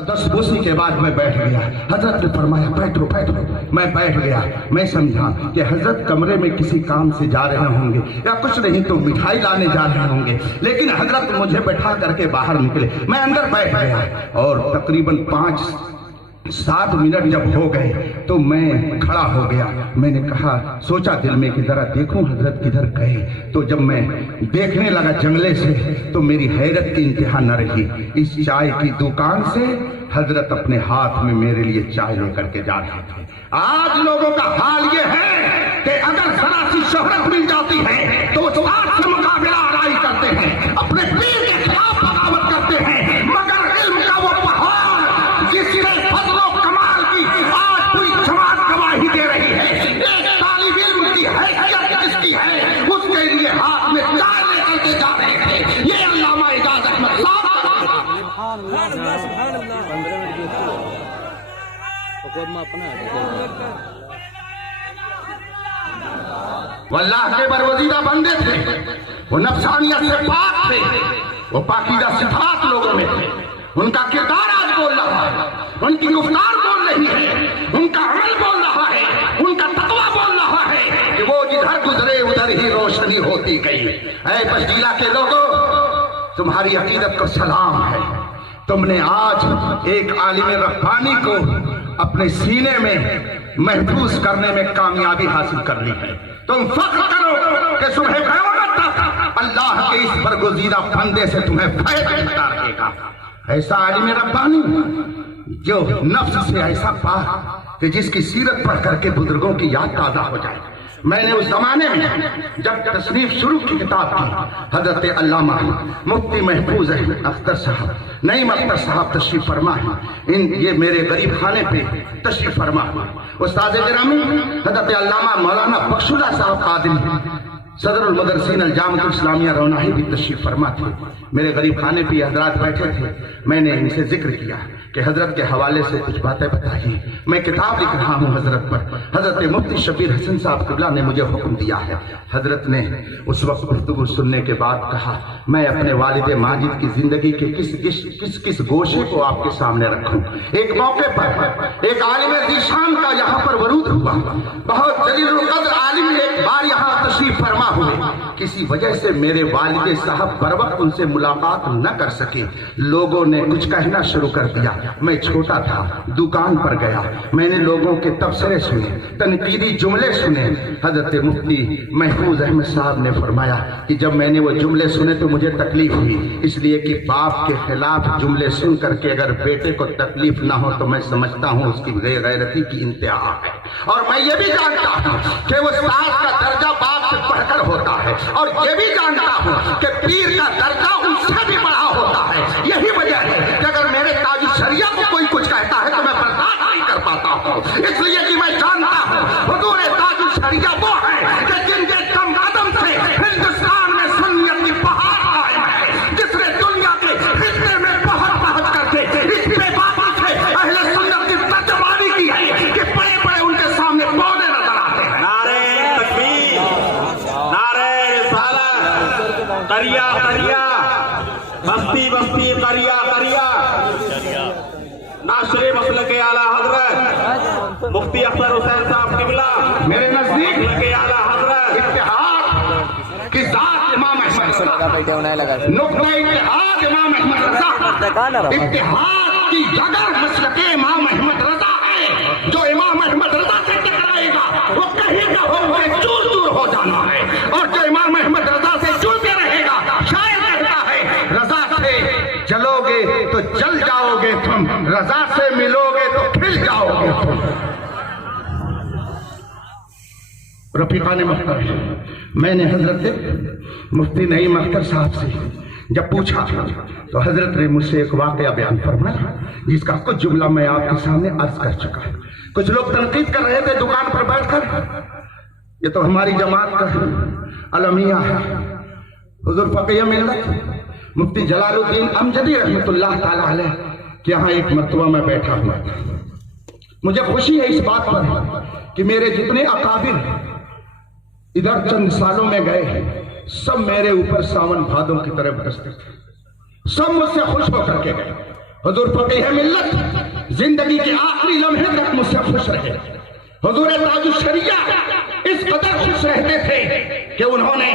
10 बोसी के बाद मैं बैठ गया। हजरत ने फरमाया बैठो बैठो। मैं बैठ गया। मैं समझा कि हजरत कमरे में किसी काम से जा रहे होंगे या कुछ नहीं तो मिठाई लाने जा रहे होंगे, लेकिन हजरत मुझे बैठा करके बाहर निकले। मैं अंदर बैठ गया और तकरीबन 5-7 मिनट जब हो गए तो मैं खड़ा हो गया। मैंने कहा, सोचा दिल में कि जरा देखूं हजरत किधर गए। तो जब मैं देखने लगा जंगले से तो मेरी हैरत की इंतहा न रही। इस चाय की दुकान से हजरत अपने हाथ में मेरे लिए चाय लेकर के जा रहे थे। आज लोगों का हाल ये है कि अगर जरा सी शोहरत मिल जाती है तो उस आग से मुकाबला आराई करते हैं, अपने पीर के खिलाफ बगावत करते हैं, मगर इल्म का वो पहाड़ जिसने फजलो कमाल की आज पूरी जमात गवाही दे रही है। एक तालिब इल्म की हैसियत जिसकी है उसके लिए हाथ में चाय लेकर के जा रहे थे। ये अल्लामा एजाज अहमद साहब। वल्लाह के बरवजीदा बंदे थे, वो नफसानियत से पाक थे, वो पाकीज़ा सिफात लोगों में थे। उनका किरदार आज बोल रहा है, उनकी गुफ्तार बोल रही है, उनका अमल बोल रहा है, उनका तकवा बोल रहा है कि वो जिधर गुजरे उधर ही रोशनी होती गई। ऐ बस्तीला के लोगों, तुम्हारी अकीदत को सलाम है। तुमने आज एक आलिम रब्बानी को अपने सीने में महफूज करने में कामयाबी हासिल कर ली है। तुम फख्र करो कि सुबह क़यामत तक अल्लाह के इस बरगुज़ीदा बंदे से तुम्हें फायदा मिलता रहेगा। ऐसा आलिम रब्बानी जो नफ्स से ऐसा पाक कि जिसकी सीरत पढ़ करके बुजुर्गों की याद ताज़ा हो जाए। मैंने उस जमाने में जब तसनीफ शुरू की किताब की, हजरत अल्लामा मुफ्ती महफूज अख्तर साहब, नईम अख्तर साहब तशरीफ फरमा है। ये मेरे गरीब खाने पे तशरीफ फरमा है। उस्ताद गिरामी हजरत अल्लामा मौलाना बख्शुल्लाह साहब कादिरी सदरुल मदरसीन अल जामिअतुल इस्लामिया रौनाही भी तशरीफ फरमा थे। मेरे गरीब खाने पे हजरात बैठे थे। मैंने इनसे जिक्र किया कि हजरत के हवाले से कुछ बातें बताइए। मैं किताब लिख रहा हूँ हजरत पर। हजरत मुफ्ती शबीर हसन साहब क़िबला ने मुझे हुक्म दिया है। हजरत ने उस वक्त गुफ्तगू सुनने के बाद कहा, मैं अपने वालिद माजिद की जिंदगी के किस गोशे को आपके सामने रखूं। एक मौके पर एक आलिम ज़ीशान का यहाँ पर वरूद हुआ। बहुत जलील क़द्र आलिम एक बार यहाँ तशरीफ फरमा हुए। किसी वजह से मेरे वालिद साहब बर वक्त उनसे मुलाकात न कर सके। लोगों ने कुछ कहना शुरू कर दिया। मैं छोटा था, दुकान पर गया, मैंने लोगों के तबसरे सुने, तनकीदी जुमले सुने। हजरत मुफ्ती महफूज अहमद साहब ने फरमाया कि जब मैंने वो जुमले सुने तो मुझे तकलीफ हुई, इसलिए कि बाप के खिलाफ जुमले सुन करके अगर बेटे को तकलीफ ना हो तो मैं समझता हूँ उसकी गैरती की इंतहा है। और मैं ये भी जानता हूँ कि वो सास का दर्जा बाप से बढ़कर होता है, और ये भी जानता हूँ कि पीर का दर्जा उससे भी बड़ा होता है। यही वजह है कि अगर मेरे ताज शरिया को कोई कुछ कहता है तो मैं बर्दाश्त नहीं कर पाता हूँ, इसलिए कि मैं जानता हूँ हुजूर ताज शरिया वो है कि जिनके कम कदम से हिंदुस्तान में सुन्नियत की बहार कायम है, जिसने दुनिया के हिस्से में पहुंच करके इस बेबाकी से अहले सुन्नत की तर्जमानी की है कि बड़े बड़े उनके सामने पौधे नजर आते हैं। नारे तकबीर, नारे रिसालत, करिया करिया, बस्ती बस्ती करिया करिया। नाशरे मसले के आला हजरत मुफ्ती अख्तर हुसैन साहब क़िबला मेरे नजदीक के आला हजरत इत्तेहाद की जात इमाम अहमद नुक्ता इत्तेहाद इमाम अहमद रज़ा, इत्तेहाद की जगह मसलके इमाम अहमद रज़ा है। जो इमाम अहमद रज़ा से टकराएगा वो कहीं का हो चूर चूर हो जाना है, और जो इमाम अहमद रज़ा से जुड़ते रहेगा, शायर कहता है रज़ा से चलोगे तो जल जाओगे तुम, रज़ा से मिलोगे तो खिल जाओगे तुम। रफीकान मुख्तर, मैंने हजरत मुफ्ती नईम अख्तर साहब से जब पूछा तो हजरत ने मुझसे एक वाकया बयान फरमाया जिसका कुछ जुमला मैं आपके सामने अर्ज कर चुका। कुछ लोग तनकीद कर रहे थे दुकान पर बैठकर, ये तो हमारी जमात का अलमिया है। हुजूर फ़क़ीह मिल्लत मुफ्ती जलालुद्दीन अमजदी रहमतुल्लाह ताला अलैह के यहाँ एक मरतबा में बैठा हुआ था। मुझे खुशी है इस बात पर कि मेरे जितने अकाबिर इधर चंद सालों में गए सब मेरे ऊपर सावन भादों की तरह बरसते थे। सब मुझसे खुश होकर के गए। हुजूर फकीह मिल्लत जिंदगी के आखिरी लम्हे तक मुझसे खुश रहे। हुजूर ताजुश शरिया इस कदर खुश रहते थे कि उन्होंने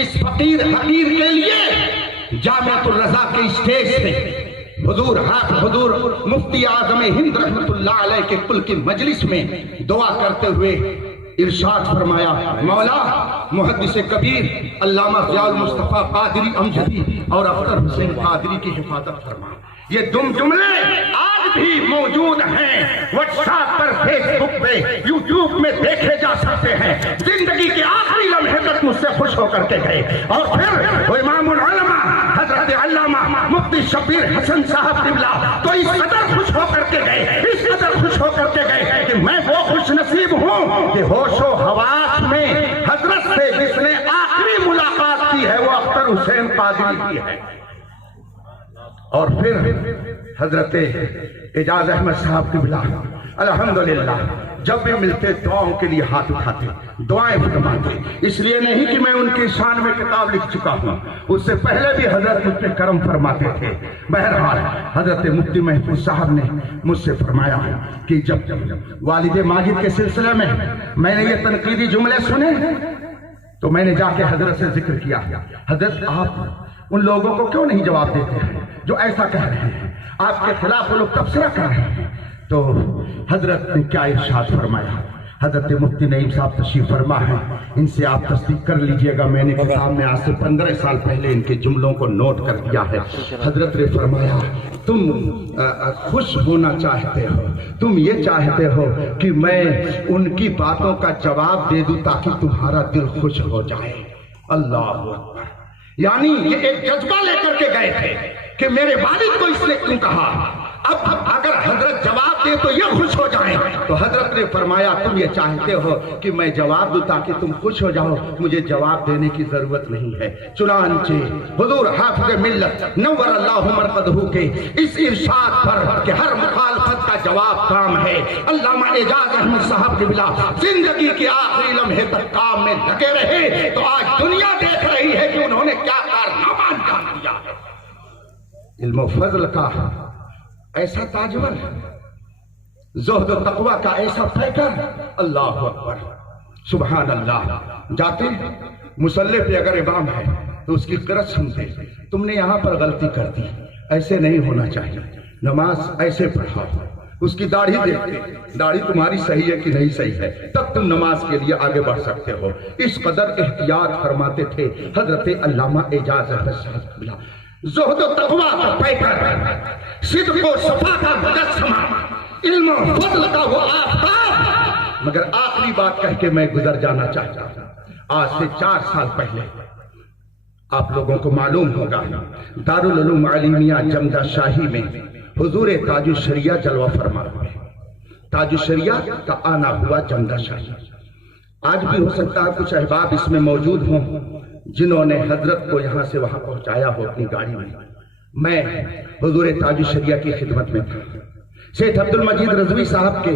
इस फकीर हकीर के लिए जामिअतुर रज़ा के स्टेज से हुजूर मुफ्ती आज़म हिंद रहमतुल्लाह अलैह के कुल की मजलिस में दुआ करते हुए इरशाद फरमाया, मौला मुहद्दिस कबीर अल्लामा ज़ियाउल मुस्तफ़ा कादरी अमजदी और अख्तर हुसैन कादरी की हिफाजत फरमा। ये जुमले आज भी मौजूद हैं, व्हाट्सएप पर, फेसबुक पे, यूट्यूब में देखे जा सकते हैं। जिंदगी के आखिरी लम्हे तक मुझसे खुश होकर के गए। और फिर वो इमामुल उलमा हजरत अल्लामा मुफ्ती शब्बीर हसन साहब किबला तो इस कदर खुश होकर के गए, इस कदर खुश होकर के गए कि मैं वो खुश नसीब हूँ कि होशो हवास में हजरत से जिसने आखिरी मुलाकात की है वो अख्तर हुसैन कादरी की है। और फिर हजरत एजाज अहमद साहब किबला अल्हम्दुलिल्लाह जब भी मिलते दुआओं के लिए हाथ उठाते, दुआएं फरमाते। इसलिए नहीं कि मैं उनकी शान में किताब लिख चुका हूँ, उससे पहले भी हजरत मुझ पे करम फरमाते थे। बहरहाल हजरत मुफ्ती महफूज साहब ने मुझसे फरमाया कि जब वालिद माजिद के सिलसिले में मैंने ये तनकीदी जुमले सुने तो मैंने जाके हजरत से जिक्र किया, हजरत आप उन लोगों को क्यों नहीं जवाब देते हैं जो ऐसा कह रहे हैं, आपके खिलाफ वो लोग तबसरा कर रहे हैं। तो हजरत ने क्या इरशाद फरमाया, हजरत मुफ्ती नईम साहब तशरीफ फरमा है, इनसे आप तस्दीक कर लीजिएगा। मैंने किताब में आज से 15 साल पहले इनके जुमलों को नोट कर दिया है। हजरत ने फरमाया, तुम खुश होना चाहते हो, तुम ये चाहते हो कि मैं उनकी बातों का जवाब दे दूं ताकि तुम्हारा दिल खुश हो जाए। अल्लाह अकबर। यानी ये एक जज्बा लेकर के गए थे कि मेरे वालिद को इसने क्यों कहा, अब अगर हजरत जवाब दे तो ये खुश हो जाएं। तो हजरत ने फरमाया, तुम ये चाहते हो कि मैं जवाब दूं ताकि तुम खुश हो जाओ, मुझे जवाब देने की जरूरत नहीं है। चुनांचे हुजूर हाफिज़ मिल्लत नव्वर अल्लाहु मरक़दहू के इस इरशाद पर कि हर मुखालफत का जवाब काम है, अल्लामा एजाज अहमद साहब किबला जिंदगी के आखिरी लम्हे तक काम में लगे रहे। तो आज दुनिया देख रही है कि उन्होंने क्या कारनामा अंजाम दिया है। इल्म फज़ल का ऐसा ताजवर, ज़ुहद और तक़वा का ऐसा पैकर, अल्लाह अकबर, सुभान अल्लाह। जाते मुसल्ले पे अगर इमाम है तो उसकी क़िरात सुनते, तुमने यहाँ पर गलती कर दी, ऐसे नहीं होना चाहिए, नमाज ऐसे पढ़ाओ, उसकी दाढ़ी देखते, दाढ़ी तुम्हारी सही है कि नहीं सही है, तब तुम नमाज के लिए आगे बढ़ सकते हो। इस कदर एहतियात फरमाते थे हजरत अल्लामा एजाज अहमद साहब। ज़ुहद और तक़वा का पैकर, सिद्क़ और सफ़ा का मुजस्समा, इल्म और फ़ज़ल का वो आफ़ताब। मगर आखिरी बात कह के मैं गुजर जाना चाहता हूँ। आज से 4 साल पहले आप लोगों को मालूम होगा दारुल उलूम आलिमिया जमदा शाही में हुजूर ताजुश शरिया जलवा फरमा हुए। ताजुश शरिया का आना हुआ जमदा शाही। आज भी हो सकता है कुछ अहबाब इसमें मौजूद हों जिन्होंने हजरत को यहाँ से वहाँ पहुँचाया हो अपनी गाड़ी में। मैं हुजूर ताजुश शरिया की खिदमत में था। शेख अब्दुल मजीद रज़वी साहब के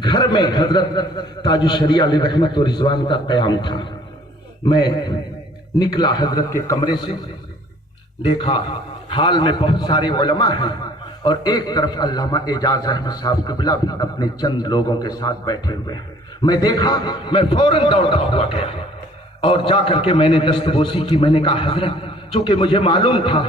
घर में हजरत ताजुश शरिया अलैहि रहमत व रिज़वान का क़याम था। मैं निकला हजरत के कमरे से, देखा हाल में बहुत सारे उलमा हैं और एक तरफ अल्लामा एजाज अहमद साहब किबला भी अपने चंद लोगों के साथ बैठे हुए हैं। मैं देखा, मैं फौरन दौड़ता हुआ गया और जाकर के मैंने दस्तबोसी की। मैंने कहा हजरत, चूंकि मुझे मालूम था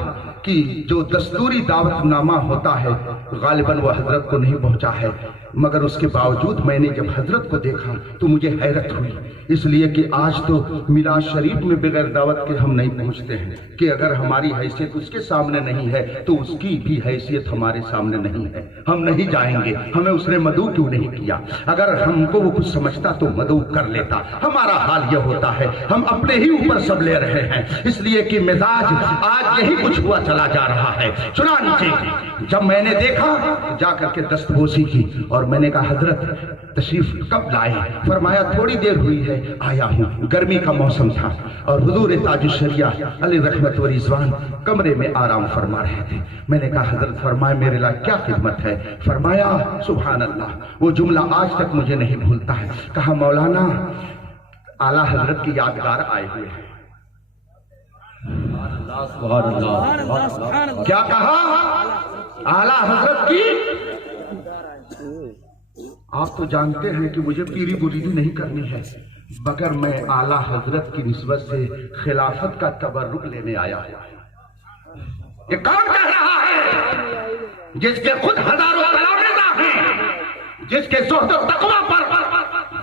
कि जो दस्तूरी दावतनामा होता है गालिबन वो हजरत को नहीं पहुंचा है, मगर उसके बावजूद मैंने जब हजरत को देखा तो मुझे हैरत हुई, इसलिए कि आज तो मिलाद शरीफ में बगैर दावत के हम नहीं पहुंचते हैं कि अगर हमारी हैसियत उसके सामने नहीं है तो उसकी भी हैसियत हमारे सामने नहीं है, हम नहीं जाएंगे। हमें उसने मदऊ क्यों नहीं किया? अगर हमको वो कुछ समझता तो मदऊ कर लेता। हमारा हाल यह होता है, हम अपने ही ऊपर सब ले रहे हैं, इसलिए कि मिजाज आज यही कुछ हुआ चला जा रहा है। चुनांचे जब मैंने देखा जाकर के दस्तबोसी की और मैंने कहा हजरत तशरीफ कब लाए? फरमाया थोड़ी देर हुई है आया हूँ। गर्मी का मौसम था और हुजूर ताजुश शरिया अलैहि रहमत व रिज़वान कमरे में आराम फरमा रहे थे। मैंने कहा हजरत फरमाए मेरे लिए क्या खिदमत है? फरमाया सुभान अल्लाह, वो जुमला आज तक मुझे नहीं भूलता है। कहा मौलाना आला हजरत की यादगार आए हुए हैं। क्या कहा? आला हजरत की। आप तो जानते हैं कि मुझे पीरी मुरीदी नहीं करनी है, मगर मैं आला हजरत की निस्बत से खिलाफत का तबर्रुक लेने आया हूं। ये कौन कह रहा है जिसके खुद हजारों तलावेज़ा हैं, जिसके ज़ुहद और तक़वा पर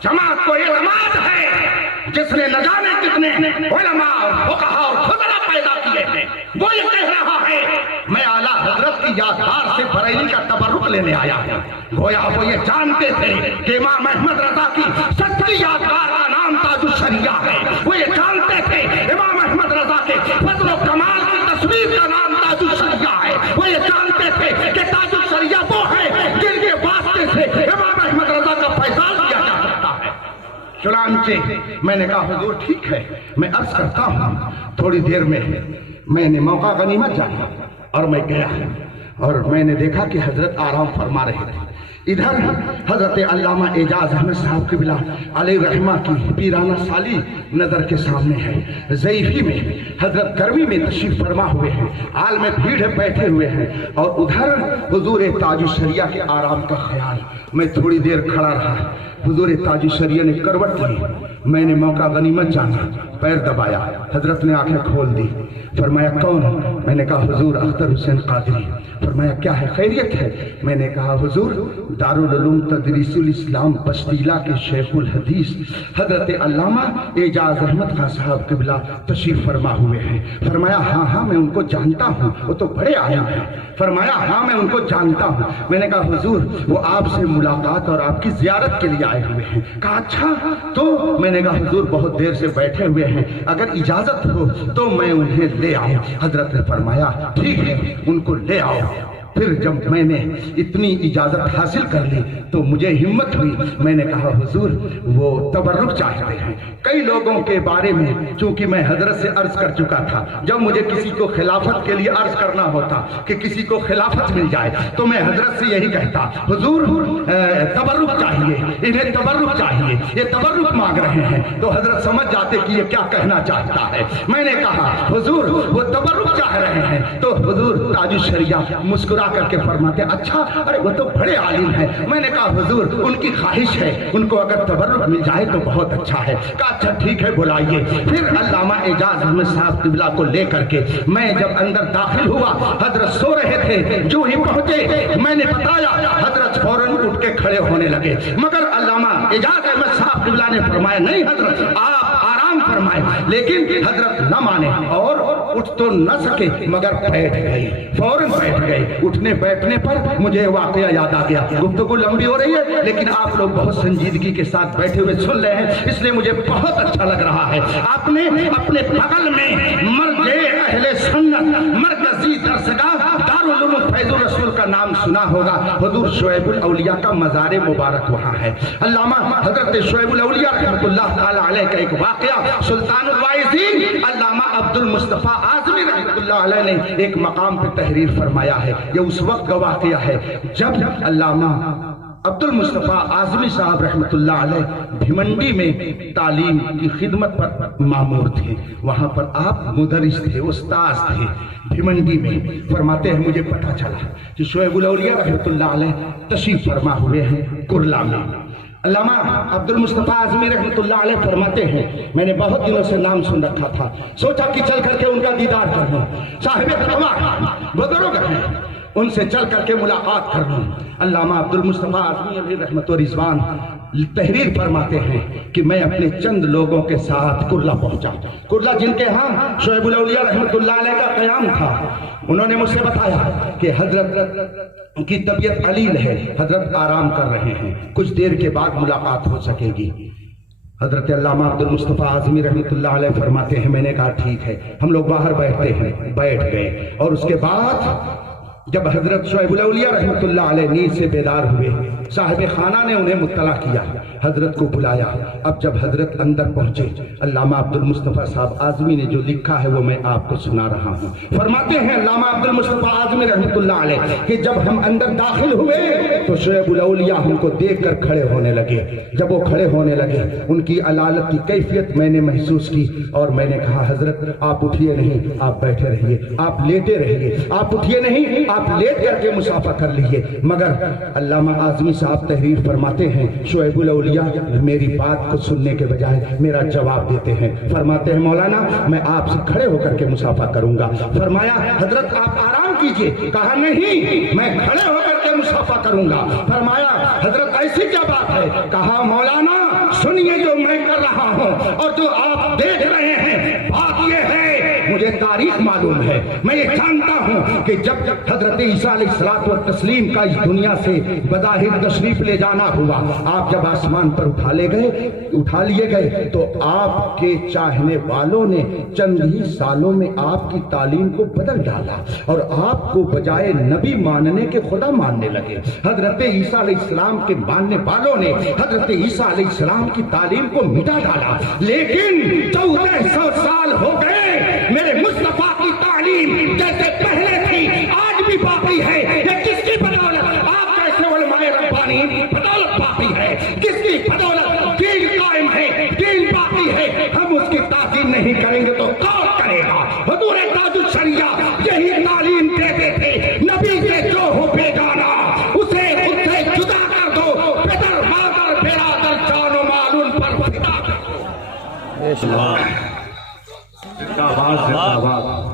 जमात को एतमाद है, जिसने न जाने कितने उलमा और फुक़हा और फुज़ला पैदा किए हैं, वो ये कह रहा है मैं आला हजरत की यादगार से बरेली का तबर्रुक लेने आया हूं। गोया वो ये जानते थे कि इमाम अहमद रज़ा की सच्ची यादगार का नाम ताजुल शरिया है। वो ये जानते थे इमाम अहमद रज़ा के फज़ल और कमाल की तस्वीर का नाम ताजुल शरिया है। वो ये जानते थे कि ताजुल शरिया वो है जिनके वास्ते से इमाम अहमद रज़ा का फैसाल किया जा सकता है। चुनांचे मैंने कहा हुजूर ठीक है, मैं अर्ज करता हूँ। थोड़ी देर में मैंने मौका गनीमत जाना और मैं गया और मैंने देखा कि हजरत आराम फरमा रहे थे। इधर हजरत अल्लामा एजाज अहमद साहब क़िबला अलैहि रहमा की पीराना साली नज़र के सामने है। ज़ईफ़ी में हजरत गर्मी में तशरीफ़ फरमा हुए हैं, हाल में भीड़ है बैठे हुए हैं, और उधर हुजूर ताजुल शरिया के आराम का ख्याल। मैं थोड़ी देर खड़ा रहा, हुजूर ताजुल शरिया ने करवट ली, मैंने मौका गनीमत जाना, पैर दबाया, हजरत ने आंखें खोल दी। फरमाया कौन? मैंने कहा हुजूर अख्तर हुसैन कादरी। फरमाया क्या है, खैरियत है? मैंने कहा हुजूर दारुल उलूम तदरीसुल इस्लाम बस्तीला के शेखुल हदीस हजरत अल्लामा एजाज अहमद खान साहब क़िबला तशरीफ़ फरमा हुए हैं। फरमाया हाँ हाँ मैं उनको जानता हूँ, वो तो बड़े आलिम हैं। फरमाया हाँ मैं उनको जानता हूँ। मैंने कहा हुजूर वो आपसे मुलाकात और आपकी ज़ियारत के लिए आए हुए हैं। कहा अच्छा, तो मैंने कहा हुजूर बहुत देर से बैठे हुए हैं, अगर इजाज़त हो तो मैं उन्हें ले आऊं। हजरत ने फरमाया ठीक है, उनको ले आओ। फिर जब मैंने इतनी इजाज़त हासिल कर ली तो मुझे हिम्मत हुई, मैंने कहा हुजूर वो तबर्रुक चाहते हैं। कई लोगों के बारे में चूंकि मैं हजरत से अर्ज कर चुका था, जब मुझे किसी को खिलाफत के लिए अर्ज करना होता कि किसी को खिलाफत मिल जाए तो मैं हजरत से यही कहता हुजूर तबर्रुक चाहिए, इन्हें तबर्रुक चाहिए, ये तबर्रुक मांग रहे हैं। तो हजरत समझ जाते कि ये क्या कहना चाहता है। मैंने कहा हुजूर वो तबर्रुक चाह रहे हैं, तो हुजूर ताजुल शरिया मुस्कुरा करके फरमाते अच्छा, अरे वो तो बड़े आलिम हैं। मैंने कहा हुजूर उनकी ख्वाहिश है, उनको अगर तबर्रुक मिल जाए तो बहुत अच्छा है। कहा अच्छा ठीक है बुलाइए। फिर अल्लामा एजाज अहमद साहब क़िबला को लेकर के मैं जब अंदर दाखिल हुआ, हजरत सो रहे थे। जो ही पहुंचे मैंने बताया, हजरत फौरन उठ के खड़े होने लगे, मगर अल्लामा एजाज अहमद साहब क़िबला ने फरमाया नहीं हजरत आप आराम फरमाए, लेकिन हजरत न माने और उठ तो न सके मगर बैठ गए, फौरन बैठ गए। उठने बैठने पर मुझे वाकया याद आ गया। गुफ्तगू लंबी हो रही है लेकिन आप लोग बहुत संजीदगी के साथ बैठे हुए सुन रहे हैं, इसलिए मुझे बहुत अच्छा लग रहा है। आपने अपने बगल में मर्जे अहले सुन्नत मरकजी दरसगाह दारुल उलूम फैजुर रसूल का नाम सुना होगा। हुजूर शुएबुल औलिया का मज़ार मुबारक वहाँ है। अल्लामा हजरत शुएबुल औलिया रहमतुल्लाह ताला अलैह का एक वाकया सुल्तानुल वाइज़ीन अल्लामा अब्दुल मुस्तफ़ा आज़मी रहमतुल्लाह अलैह ने एक मकाम पे तहरीर फरमाया है। ये उस वक्त का वाकया है जब अल्लामा अब्दुल मुस्तफ़ा आज़मी साहब रहमतुल्लाह अलैह भिमंडी में तालीम की खिदमत पर मामूर थे। वहाँ पर आप मुदरिस थे, उस्ताद थे भिमंडी में। फरमाते हैं मुझे पता चला कि शुएबुल औलिया रहमतुल्लाह अलैह तशरीफ़ फरमा हुए हैं कुरला में। अल्लामा अब्दुल मुस्तफ़ा आज़मी रहमतुल्लाह अलैह फरमाते हैं मैंने बहुत दिनों से नाम सुन रखा था, सोचा कि चल करके उनका दीदार कर लूं। साहिब तक़वा बुज़ुर्ग हैं, उनसे चल करके मुलाकात कर लूं। अल्लामा अब्दुल मुस्तफ़ा आज़मी अलैहि रहमत व रिज़वान तहरीर फरमाते हैं कि मैं अपने चंद लोगों के साथ कुरला पहुंचा। कुरला जिनके यहाँ शुएबुल औलिया रहमतुल्लाह अलैह का क़याम था, उन्होंने मुझसे बताया कि हजरत की तबीयत अलील है, हजरत आराम कर रहे हैं, कुछ देर के बाद मुलाकात हो सकेगी। हजरत अल्लामा अब्दुल मुस्तफ़ा आज़मी रहमतुल्लाह अलैह फरमाते हैं मैंने कहा ठीक है, हम लोग बाहर बैठते हैं। बैठ गए और उसके बाद जब हजरत शुएबुल औलिया रहमतुल्लाह अलैह नींद से बेदार हुए, साहिब खाना ने उन्हें मुत्तला किया, हजरत को बुलाया। अब जब हजरत अंदर पहुंचे, अल्लामा अब्दुल मुस्तफ़ा साहब आज़मी ने जो लिखा है वो मैं आपको सुना रहा हूँ। फरमाते हैं अल्लामा अब्दुल मुस्तफ़ा आज़मी रहमतुल्लाह अलैह कि जब हम अंदर दाखिल हुए तो शुएबुल औलिया हमको देख कर खड़े होने लगे। जब वो खड़े होने लगे, उनकी अलालत की कैफियत मैंने महसूस की और मैंने कहा, हजरत आप उठिए नहीं, आप बैठे रहिए, आप लेटे रहिए, आप उठिए नहीं, आप लेट करके मुसाफा कर लीजिए। मगर अल्लामा आज़मी साहब तहरीर फरमाते हैं, शुएबुल औलिया मेरी बात को सुनने के बजाय मेरा जवाब देते हैं। फरमाते हैं, मौलाना मैं आपसे खड़े होकर के मुसाफा करूंगा। फरमाया, हजरत आप आराम कीजिए। कहा, नहीं मैं खड़े होकर के मुसाफा करूंगा। फरमाया, हजरत ऐसी क्या बात है? कहा, मौलाना सुनिए जो मैं कर रहा हूं और जो आप देख रहे हैं, बात यह है, मुझे तारीख मालूम है, मैं ये जानता हूं कि जब हजरत ईसा अलैहिस्सलातु व तस्लीम का इस दुनिया से बज़ाहिर तशरीफ ले जाना हुआ, आप जब आसमान पर उठा लिए गए तो आपके चाहने वालों ने चंद ही सालों में आपकी तालीम को बदल डाला और आपको बजाय नबी मानने के खुदा मानने लगे। हजरत ईसा अलैहिस्सलाम के मानने वालों ने हजरत ईसा अलैहिस्सलाम की तालीम को मिटा डाला। लेकिन 1400 साल हो गए, मेरे मुस्तफा की तालीम जैसे पहले थी आज भी बाकी है। ये किसकी बदौलत? आप कैसे उलमाए रब्बानी बदौलत बाकी है। किसकी बदौलत? दीन कायम है, दीन बाकी है। हम उसकी ताज़ीम नहीं करेंगे तो कौन करेगा? हुजूर ताजुल शरिया यही तालीम देते थे, नबी से जो हो बेगाना उसे उससे जुदा कर दो, पितर मादर बिरादर जानो मालूम पर फिदा। जिंदाबाद जिंदाबाद।